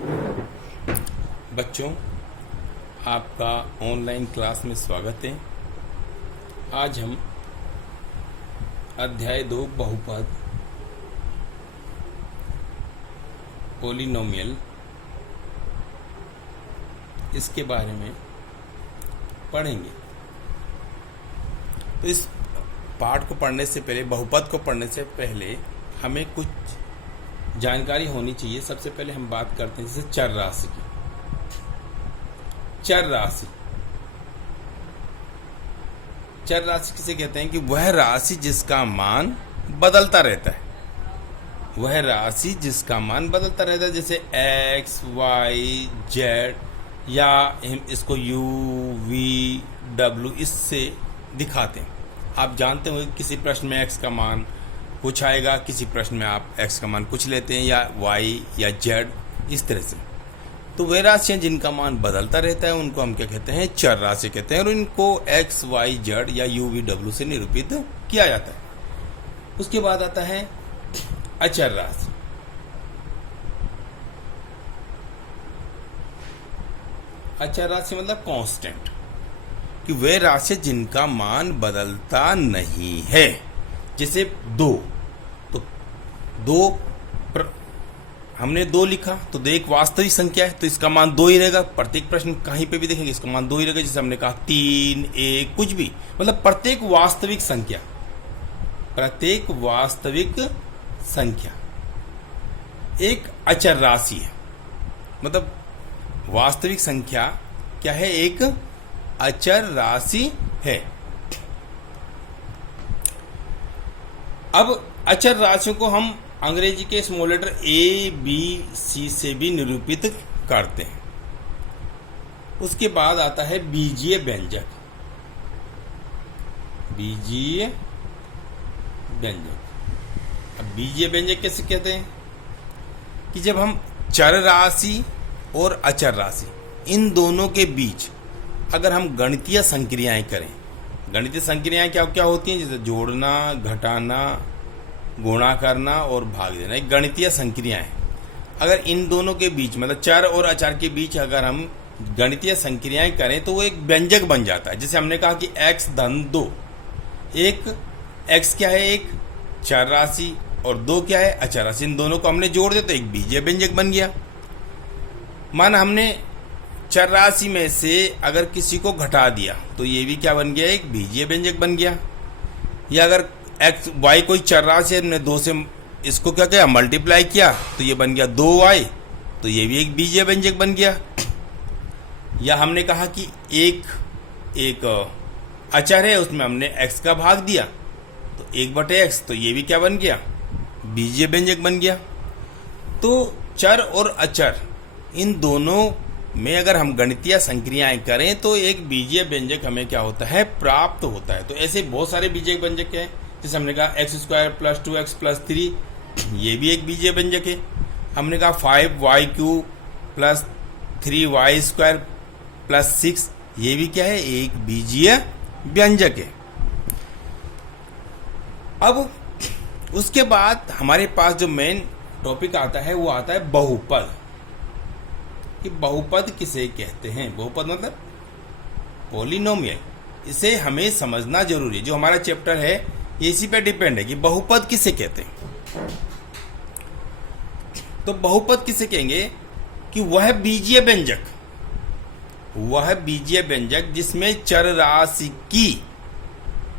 बच्चों, आपका online class में स्वागत है। आज हम अध्याय 2 बहुपद पॉलिनोमियल इसके बारे में पढ़ेंगे। तो इस पाठ को पढ़ने से पहले, बहुपद को पढ़ने से पहले हमें कुछ जानकारी होनी चाहिए। सबसे पहले हम बात करते हैं जैसे चर राशि की। चर राशि किसे कहते हैं कि वह राशि जिसका मान बदलता रहता है। वह राशि जिसका मान बदलता रहता है, जैसे x, y, z, या हम इसको u, v, w इससे दिखाते हैं। आप जानते हो किसी प्रश्न में x का मान कुछ आएगा, किसी प्रश्न में आप x का मान कुछ लेते हैं, या y या z, इस तरह से। तो वे राशियां जिनका मान बदलता रहता है उनको हम क्या कहते हैं? चर राशि कहते हैं। और इनको x, y, z या u, v, w से निरूपित किया जाता है। उसके बाद आता है अचर राशि। अचर राशि मतलब कांस्टेंट, कि वे राशि जिनका मान बदलता नहीं है। जैसे 2, तो 2 हमने 2 लिखा, तो 2 एक वास्तविक संख्या है, तो इसका मान 2 ही रहेगा। प्रत्येक प्रश्न कहीं पे भी देखेंगे इसका मान 2 ही रहेगा। जैसे हमने कहा 3, 1, कुछ भी, मतलब प्रत्येक वास्तविक संख्या एक अचर राशि है। मतलब वास्तविक संख्या क्या है? एक अचर राशि है। अब अचर राशियों को हम अंग्रेजी के small letter A, B, C से भी निरूपित करते हैं। उसके बाद आता है बीजीय व्यंजक। बीजीय व्यंजक। अब बीजीय व्यंजक कैसे कहते हैं? कि जब हम चर राशि और अचर राशि इन दोनों के बीच अगर हम गणितीय संक्रियाएं करें। गणितीय संक्रियाएं क्या क्या होती हैं? जैसे जोड़ना, घटाना, गुणा करना और भाग देना, एक गणितीय संक्रियाएं। अगर इन दोनों के बीच, मतलब चर और अचर के बीच अगर हम गणितीय संक्रियाएं करें तो वो एक व्यंजक बन जाता है। जैसे हमने कहा कि x धन 2, एक x क्या है? एक चर राशि, और 2 क्या है? अचर राशि। इन दोनों को हमने जोड़ दिया तो एक बीजीय व्यंजक बन गया। माना हमने चर राशि में से अगर किसी को घटा दिया तो ये भी क्या बन गया? एक बीजीय व्यंजक बन गया। या अगर x, y कोई चर राशि है, हमने 2 से इसको क्या किया? मल्टीप्लाई किया, तो ये बन गया 2y, तो ये भी एक बीजीय व्यंजक बन गया। या हमने कहा कि एक अचर है, उसमें हमने x का भाग दिया तो 1/x, तो ये भी क्या बन गया? बीजीय व्यंजक बन गया। तो चर और अचर इन दोनों में अगर हम गणितीय संक्रियाएं करें तो एक बीजीय व्यंजक हमें क्या होता है? प्राप्त होता है। तो ऐसे बहुत सारे बीजीय व्यंजक हैं। जैसे हमने कहा x² + 2x + 3, ये भी एक बीजीय व्यंजक है। हमने कहा 5y³ + 3y² + 6, ये भी क्या है? एक बीजीय व्यंजक है। अब उसके बाद हमारे पास जो मेन टॉपिक आता है वो आता है बहुपद। कि बहुपद किसे कहते हैं? बहुपद मतलब पॉलिनोमियल। इसे हमें समझना जरूरी है। जो हमारा चैप्टर है इसी पे डिपेंड है कि बहुपद किसे कहते हैं। तो बहुपद किसे कहेंगे? कि वह बीजीय व्यंजक जिसमें चर राशि की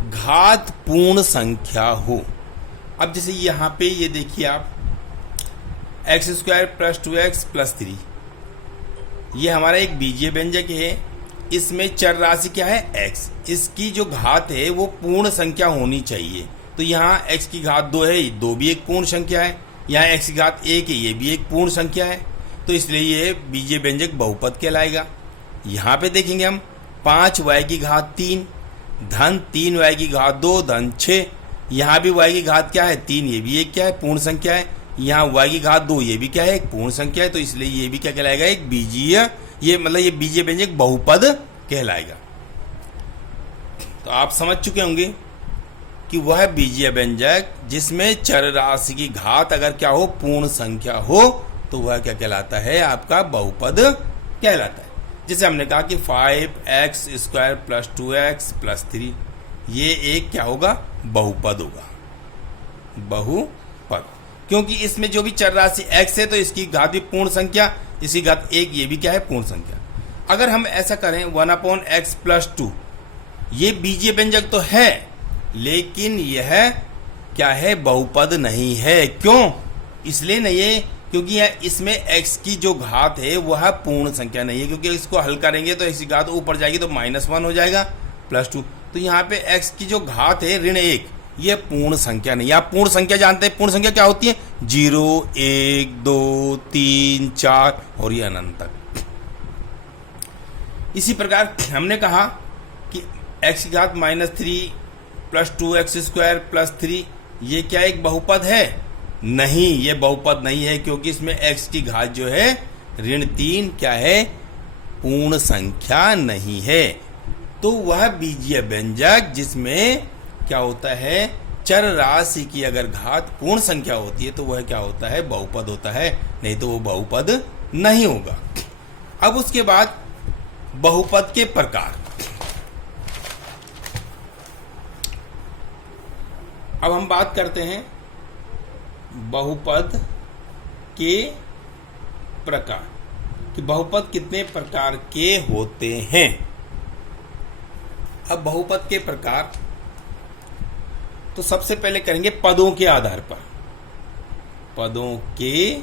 घात पूर्ण संख्या हो। अब जैसे यहां पे ये देखिए आप, x² + 2x + 3, ये हमारा एक बीजीय व्यंजक है। इसमें चर राशि क्या है? x। इसकी जो घात है वो पूर्ण संख्या होनी चाहिए। तो यहाँ x की घात 2 है, 2 भी एक पूर्ण संख्या है। यहाँ x की घात 1 है, ये भी एक पूर्ण संख्या है। तो इसलिए ये बीजीय व्यंजक बहुपद कहलाएगा। यहाँ पे देखेंगे हम 5y की घात 3 धन 3y की घात 2 धन 6, यहाँ भी y की घात क्या है? 3, ये भी एक क्या है? पूर्ण संख्या है। यहाँ y की घात 2, ये भी क्या है? एक पूर्ण संख्या है। तो इसलिए ये भी क्या कहलाएगा? एक बीजीय, ये मतलब ये बीजीय व्यंजक बहुपद कहलाएगा। तो आप समझ चुके होंगे कि वह बीजीय व्यंजक जिसमें चर राशि की घात अगर क्या हो? पूर्ण संख्या हो, तो वह क्या कहलाता है? आपका बहुपद कहलाता है। जैसे हमने कहा कि 5x² + 2x + 3, ये एक क्या होगा? बहुपद होगा, बहुपद। क्योंकि इसमें जो भी चर राशि x है तो इसकी घात भी पूर्ण संख्या, इसकी घात 1, ये भी क्या है? पूर्ण संख्या। अगर हम ऐसा करें 1/x + 2, ये बीजीय व्यंजक तो है, लेकिन यह क्या है? बहुपद नहीं है। क्यों? इसलिए नहीं है क्योंकि इसमें x की जो घात है वह पूर्ण संख्या नहीं है, क्योंकि इसको हल करेंगे तो x की घात ऊपर जाएगी तो -1 हो जाएगा +2। तो यहाँ पे x की जो घात है -1, ये पूर्ण संख्या नहीं है। आप पूर्ण संख्या जानते हैं, पूर्ण संख्या क्या होती है? 0, 1, 2, 3, 4 और ये अनंत तक। इसी प्रकार हमने कहा कि x की घात -3 + 2x² + 3, ये क्या एक बहुपद है? नहीं, ये बहुपद नहीं है, क्योंकि इसमें x की घात जो है -3 क्या है? पूर्ण संख्या नहीं है। तो वह बीजीय व्यंजक जिसमें क्या होता है? चर राशि की अगर घात पूर्ण संख्या होती है तो वह क्या होता है? बहुपद होता है, नहीं तो वो बहुपद नहीं होगा। अब उसके बाद बहुपद के प्रकार। अब हम बात करते हैं बहुपद के प्रकार, कि बहुपद कितने प्रकार के होते हैं। अब बहुपद के प्रकार तो सबसे पहले करेंगे पदों के आधार पर। पदों के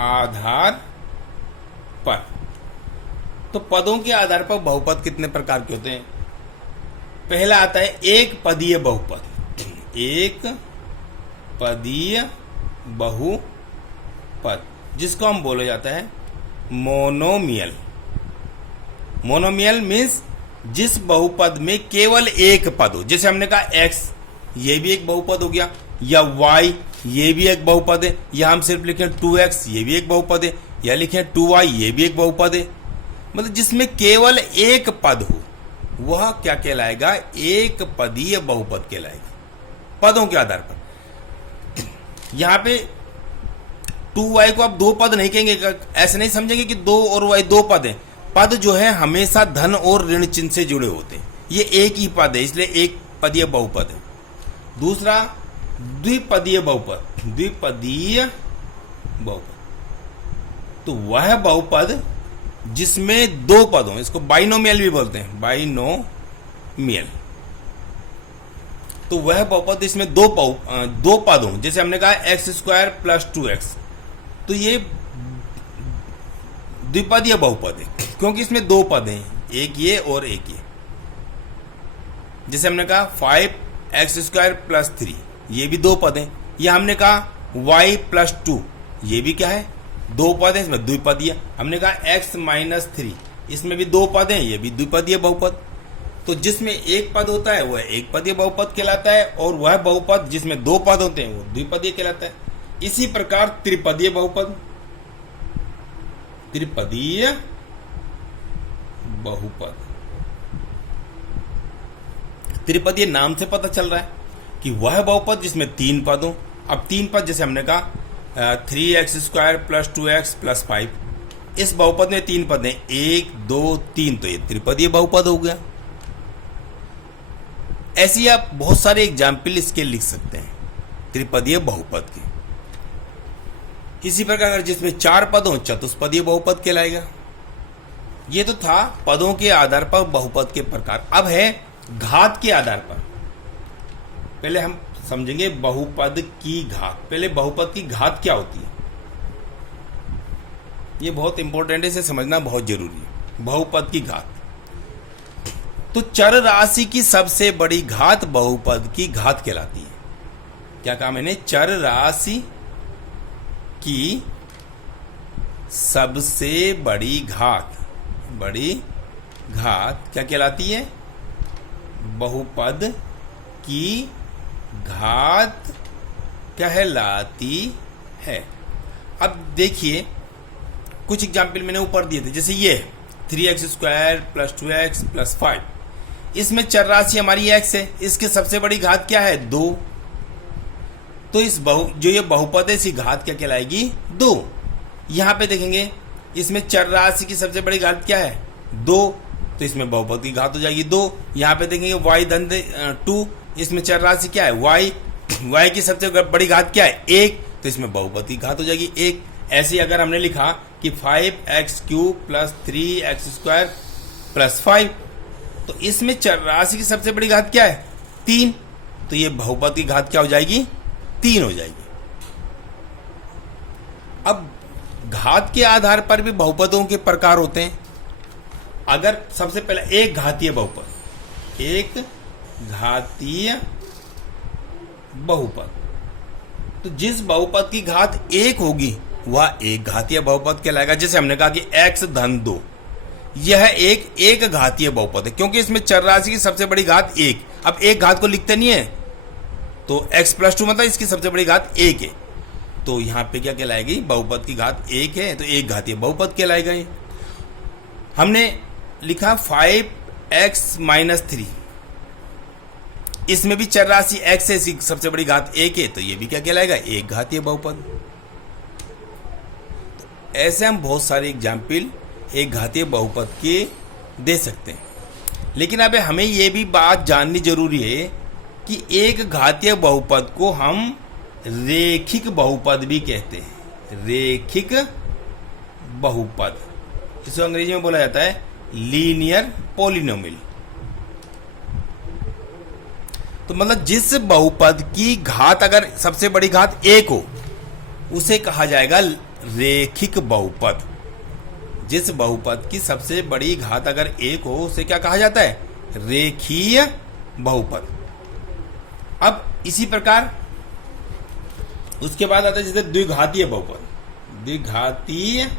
आधार पर, तो पदों के आधार पर बहुपद कितने प्रकार के होते हैं? पहला आता है एक पदीय बहुपद। एक पदीय बहुपद, जिसको हम बोला जाता है मोनोमियल। मोनोमियल मीन्स जिस बहुपद में केवल एक पद हो। जैसे हमने कहा x, ये भी एक बहुपद हो गया, या y, ये भी एक बहुपद है, या हम सिर्फ लिखें 2x, ये भी एक बहुपद है, या लिखें 2y, ये भी एक बहुपद है। मतलब जिसमें केवल एक पद हो वह क्या कहलाएगा? एक पदीय बहुपद कहलाएगा, पदों के आधार पर। यहां पे 2y को आप दो पद नहीं कहेंगे, ऐसे नहीं समझेंगे कि 2 और y दो पद हैं। पद जो है हमेशा धन और ऋण चिन्ह से जुड़े होते हैं, ये एक ही पद है, इसलिए एक पदीय बहुपद है। दूसरा द्विपदीय बहुपद। द्विपदीय बहुपद तो वह बहुपद जिसमें दो पद हों, इसको बाइनोमियल भी बोलते हैं, बाइनोमियल। तो वह बहुपद जिसमें दो पद हों, जैसे हमने कहा x² + 2x, तो ये द्विपदीय बहुपद है, क्योंकि इसमें दो पद हैं, एक ये और एक ये। जैसे हमने कहा 5x² + 3, ये भी दो पद हैं। या हमने कहा y + 2, ये भी क्या है? दो पद है, इसमें द्विपदीय। हमने कहा x - 3, इसमें भी दो पद हैं, ये भी द्विपदीय बहुपद। तो जिसमें एक पद होता है वह एक पदीय बहुपद कहलाता है, और वह बहुपद जिसमें दो पद होते हैं वो द्विपदीय कहलाता है। इसी प्रकार त्रिपदीय बहुपद। त्रिपदीय बहुपद, त्रिपदीय नाम से पता चल रहा है कि वह बहुपद जिसमें तीन पद हो। अब तीन पद जैसे हमने कहा 3x² + 2x + 5, इस बहुपद में तीन पद हैं, 1, 2, 3, तो ये त्रिपदीय बहुपद हो गया। ऐसे ही आप बहुत सारे एग्जाम्पल इसके लिख सकते हैं त्रिपदीय बहुपद के। इसी प्रकार अगर जिसमें चार पद हो चतुष्पदीय बहुपद कहलाएगा। ये तो था पदों के आधार पर बहुपद के प्रकार। अब है घात के आधार पर। पहले हम समझेंगे बहुपद की घात। पहले बहुपद की घात क्या होती है, ये बहुत इंपॉर्टेंट है, इसे समझना बहुत जरूरी है। बहुपद की घात, तो चर राशि की सबसे बड़ी घात बहुपद की घात कहलाती है। क्या कहा मैंने? चर राशि की सबसे बड़ी घात, बड़ी घात क्या कहलाती है? बहुपद की घात कहलाती है। अब देखिए कुछ एग्जाम्पल मैंने ऊपर दिए थे, जैसे ये 3x² + 2x + 5, इसमें चर राशि हमारी x है, इसकी सबसे बड़ी घात क्या है? 2। तो इस जो ये बहुपद है इसकी घात क्या कहलाएगी? 2। यहां पे देखेंगे इसमें चर राशि की सबसे बड़ी घात क्या है? 2, तो इसमें बहुपद की घात हो जाएगी 2। यहां पे देखेंगे y धन 2, इसमें चर राशि क्या है? y की सबसे बड़ी घात क्या है? 1, तो इसमें बहुपद की घात हो जाएगी 1। ऐसे ही अगर हमने लिखा कि 5x³ + 3x² + 5, तो इसमें चर राशि की सबसे बड़ी घात क्या है? 3, तो ये बहुपद की घात क्या हो जाएगी? 3 हो जाएगी। अब घात के आधार पर भी बहुपदों के प्रकार होते हैं। अगर सबसे पहले एक घातीय बहुपद, एक घातीय बहुपद, तो जिस बहुपद की घात 1 होगी वह एक घातीय बहुपद कहलाएगा। जैसे हमने कहा कि x धन 2, यह एक घातीय बहुपद है क्योंकि इसमें चर राशि की सबसे बड़ी घात 1। अब एक घात को लिखते नहीं है, तो x + 2 मतलब इसकी सबसे बड़ी घात 1 है, तो यहां पे क्या कहलाएगी? बहुपद की घात 1 है, तो एक घातीय बहुपद कहलाएगा ये। हमने लिखा 5x - 3, इसमें भी चर राशि x है, इसकी सबसे बड़ी घात 1 है, तो ये भी क्या कहलाएगा? एक घातीय बहुपद। तो ऐसे हम बहुत सारे एग्जाम्पल एक घातीय बहुपद के दे सकते हैं। लेकिन अब हमें ये भी बात जाननी जरूरी है कि एक घातीय बहुपद को हम रेखिक बहुपद भी कहते हैं। रेखिक बहुपद, जिसे अंग्रेजी में बोला जाता है लीनियर पॉलिनोमियल। तो मतलब जिस बहुपद की घात अगर सबसे बड़ी घात 1 हो उसे कहा जाएगा रेखिक बहुपद। जिस बहुपद की सबसे बड़ी घात अगर 1 हो उसे क्या कहा जाता है? रेखीय बहुपद। अब इसी प्रकार उसके बाद आता है जैसे द्विघातीय बहुपद। द्विघातीय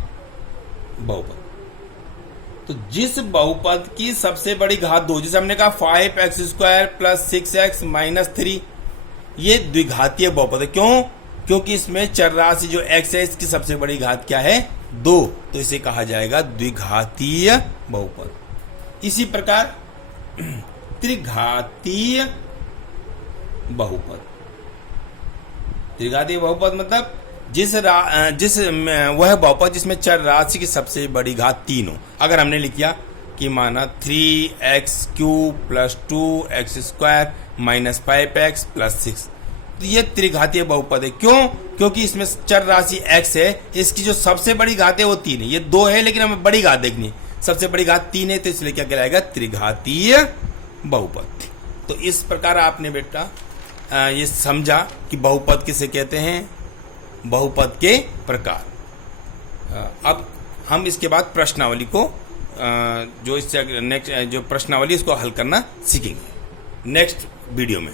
बहुपद, तो जिस बहुपद की सबसे बड़ी घात 2, जैसे हमने कहा 5x² + 6x - 3, ये द्विघातीय बहुपद है। क्यों? क्योंकि इसमें चर राशि जो x है इसकी सबसे बड़ी घात क्या है? 2, तो इसे कहा जाएगा द्विघातीय बहुपद। इसी प्रकार त्रिघातीय बहुपद। त्रिघातीय बहुपद मतलब वह बहुपद जिसमें चर राशि की सबसे बड़ी घात 3 हो। अगर हमने लिख दिया कि माना 3x³ + 2x² - 5x + 6, तो ये त्रिघातीय बहुपद है। क्यों? क्योंकि इसमें चर राशि x है, इसकी जो सबसे बड़ी घात है वो 3 है। ये 2 है लेकिन हमें बड़ी घात देखनी है, सबसे बड़ी घात 3 है, तो इसलिए क्या कहलाएगा? त्रिघातीय बहुपद। तो इस प्रकार आपने बेटा ये समझा कि बहुपद किसे कहते हैं? बहुपद के प्रकार। अब हम इसके बाद प्रश्नावली को जो इससे नेक्स्ट जो प्रश्नावली इसको हल करना सीखेंगे नेक्स्ट वीडियो में।